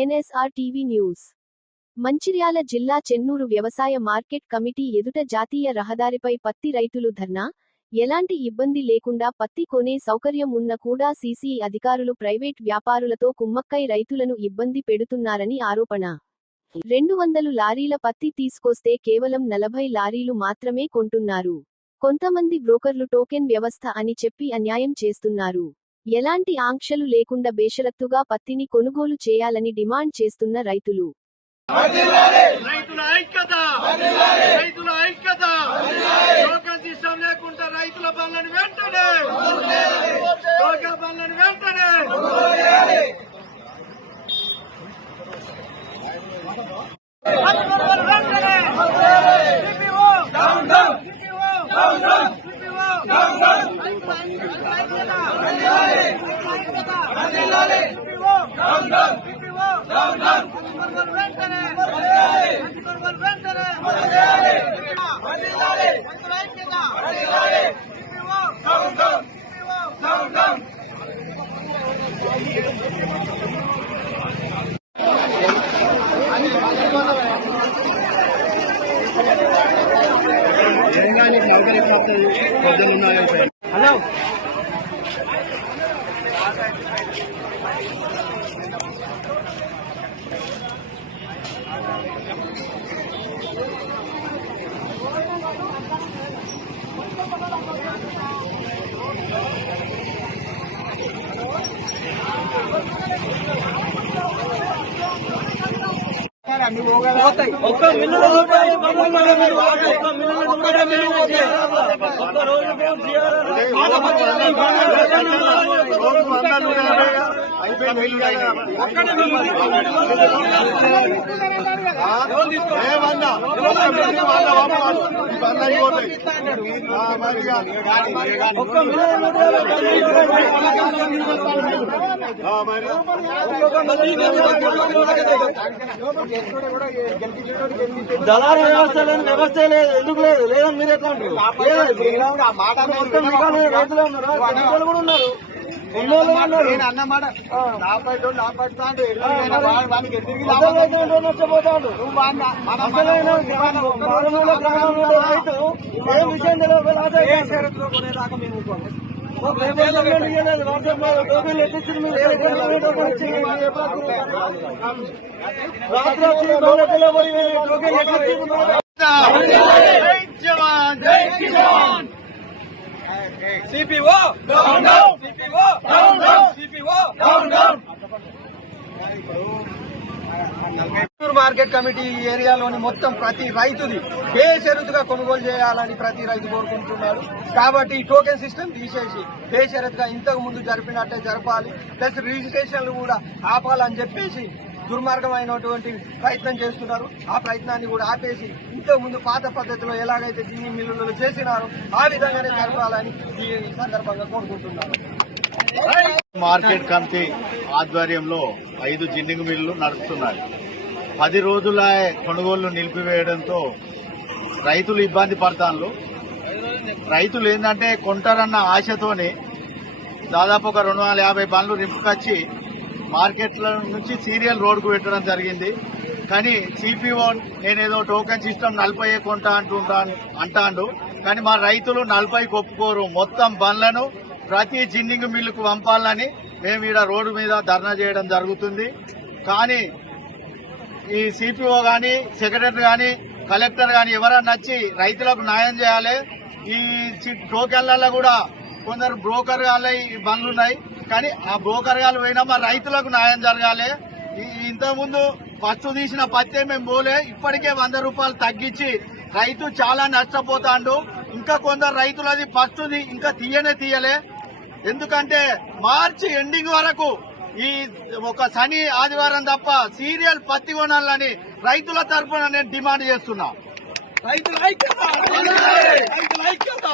NSR TV news. Mancherial జిల్లా చెన్నూరు వ్యవసాయ market committee ఎదుట జాతీయ రహదారిపై పత్తి రైతులు ధర్నా. ఎలాంటి ఇబ్బంది లేకుండా పత్తి కొనే సౌకర్యం ఉన్న కూడా సీసీఈ అధికారులు ప్రైవేట్ వ్యాపారులతో కుమ్మక్కై రైతులను ఇబ్బంది పెడుతున్నారని ఆరోపణ. 200 లారీల పత్తి తీసుకొస్తే కేవలం 40 లారీలు మాత్రమే కొంటున్నారు. కొంతమంది బ్రోకర్లు టోకెన్ వ్యవస్థ అని చెప్పి అన్యాయం చేస్తున్నారు. ఎలాంటి ఆంక్షలు లేకుండా బేషరతుగా పత్తిని కొనుగోలు చేయాలని డిమాండ్ చేస్తున్న రైతులు. రైతుల ఐక్యత, రైతుల ఐక్యత, టోకెన్ సిస్టమ్ లేకుండా రైతుల పనులను వెంటనే, టోకెన్ పనులను వెంటనే హలో ఒక్క మిల్లు దళారు వ్యవస్థ లేని వ్యవస్థ లేదు. ఎందుకు లేదు? లేదని మీరు ఎట్లా అంటారు? రైతులు ఉన్నారు, కూడా ఉన్నారు. అన్నమాట నష్టపోతాడు. రైతు ఏ విషయం తెలియదు కొనేదాకా మేము సిపిఓ మార్కెట్ కమిటీ ఏరియాలోని మొత్తం ప్రతి రైతుది బేషరతుగా కొనుగోలు చేయాలని ప్రతి రైతు కోరుకుంటున్నారు. కాబట్టి ఈ టోకెన్ సిస్టమ్ తీసేసి బేషరతుగా ఇంతకు ముందు జరిపినట్టే జరపాలి. ప్లస్ రిజిస్ట్రేషన్లు కూడా ఆపాలని చెప్పేసి దుర్మార్గమైనటువంటి ప్రయత్నం చేస్తున్నారు. ఆ ప్రయత్నాన్ని కూడా ఆపేసి ఇంతకు ముందు పాత పద్ధతిలో ఎలాగైతే జిన్ని మిల్లులు చేసినారో ఆ విధంగానే జరపాలని ఈ సందర్భంగా కోరుకుంటున్నారు. మార్కెట్ కమిటీ ఆధ్వర్యంలో 5 జిన్నింగ్ మిల్లులు నడుస్తున్నాయి. 10 రోజుల కొనుగోళ్లు నిలిపివేయడంతో రైతులు ఇబ్బంది పడతారు. రైతులు ఏంటంటే కొంటారన్న ఆశతోనే దాదాపు ఒక 250 బండ్లు రింపుకొచ్చి మార్కెట్ల నుంచి సీరియల్ రోడ్కు పెట్టడం జరిగింది. కానీ సిపిఓ నేనేదో టోకెన్ సిస్టమ్ 40 కొంటా అంటాడు. కానీ మా రైతులు 40కి ఒప్పుకోరు. మొత్తం బండ్లను ప్రతి జిన్నింగ్ మిల్లుకు పంపాలని మేము ఈడ రోడ్డు మీద ధర్నా చేయడం జరుగుతుంది. కానీ ఈ సిపిఓ కానీ సెక్రటరీ కానీ కలెక్టర్ కానీ ఎవరన్నా వచ్చి రైతులకు న్యాయం చేయాలి. ఈ టోకెన్లలో కూడా కొందరు బ్రోకర్ గాళ్ళ బండ్లు ఉన్నాయి. కానీ ఆ బ్రోకర్ గాళ్ళు పోయినా మా రైతులకు న్యాయం జరగాలి. ఇంతకుముందు ఫస్ట్ తీసిన పత్తే మేము పోలే, ఇప్పటికే 100 రూపాయలు తగ్గించి రైతు చాలా నష్టపోతాడు. ఇంకా కొందరు రైతులది ఫస్ట్ది ఇంకా తీయలే. ఎందుకంటే మార్చి ఎండింగ్ వరకు ఈ ఒక శని ఆదివారం తప్ప సీరియల్ పత్తి కొనాలని రైతుల తరఫున నేను డిమాండ్ చేస్తున్నా. రైతుల ఐక్యత.